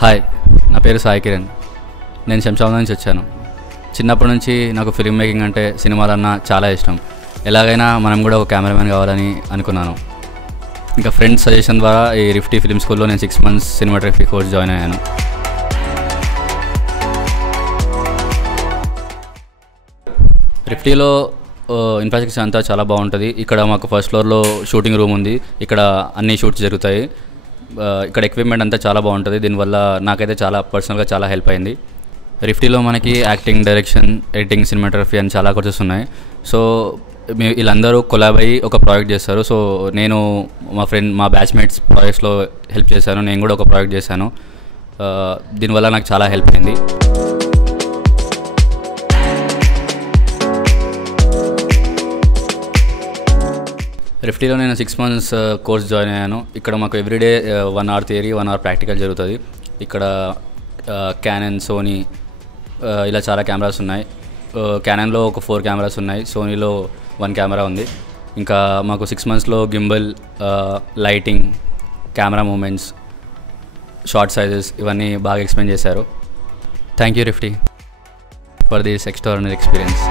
Hi, నా పేరు సాయి కిరణ్. నేను శంషాబాద్ నుంచి వచ్చాను. చిన్నప్పటి నుంచి నాకు ఫిల్మ్ మేకింగ్ అంటే సినిమాలన్నా చాలా ఇష్టం. ఎలాగైనా మనం కూడా ఒక కెమెరామెన్ కావాలని అనుకున్నాను. ఇంకా ఫ్రెండ్స్ సజెషన్ ద్వారా ఈ రిఫ్టీ ఫిల్మ్ స్కూల్లో నేను 6 months సినిమాటోగ్రఫీ కోర్స్ జాయిన్ అయ్యాను. రిఫ్టీలో ఇన్ఫ్రాస్ట్రక్చర్ అంతా చాలా బాగుంటుంది. ఇక్కడ మాకు ఫస్ట్ ఫ్లోర్లో షూటింగ్ రూమ్ ఉంది. ఇక్కడ అన్ని షూట్స్ జరుగుతాయి. ఇక్కడ ఎక్విప్మెంట్ అంతా చాలా బాగుంటుంది. దీనివల్ల నాకైతే చాలా పర్సనల్గా చాలా హెల్ప్ అయింది. రిఫ్టీలో మనకి యాక్టింగ్, డైరెక్షన్, ఎడిటింగ్, సినిమాటోగ్రఫీ అని చాలా కోర్సెస్ ఉన్నాయి. సో వీళ్ళందరూ కొలాబ్ అయ్యి ఒక ప్రాజెక్ట్ చేస్తారు. సో నేను మా బ్యాచ్మేట్స్ ప్రాజెక్ట్స్లో హెల్ప్ చేశాను. నేను కూడా ఒక ప్రాజెక్ట్ చేశాను. దీనివల్ల నాకు చాలా హెల్ప్ అయింది. రిఫ్టీలో నేను 6 months కోర్స్ జాయిన్ అయ్యాను. ఇక్కడ మాకు everyday 1 hour theory, 1 hour practical జరుగుతుంది. ఇక్కడ క్యానన్, సోనీ ఇలా చాలా కెమెరాస్ ఉన్నాయి. క్యానన్లో ఒక 4 cameras ఉన్నాయి. సోనీలో 1 camera ఉంది. ఇంకా మాకు 6 monthsలో gimbal, lighting, camera moments, short sizes ఇవన్నీ బాగా ఎక్స్ప్లెయిన్ చేశారు. థ్యాంక్ యూ రిఫ్టీ ఫర్ దిస్ ఎక్స్ట్రాఆర్డినరీ ఎక్స్పీరియన్స్.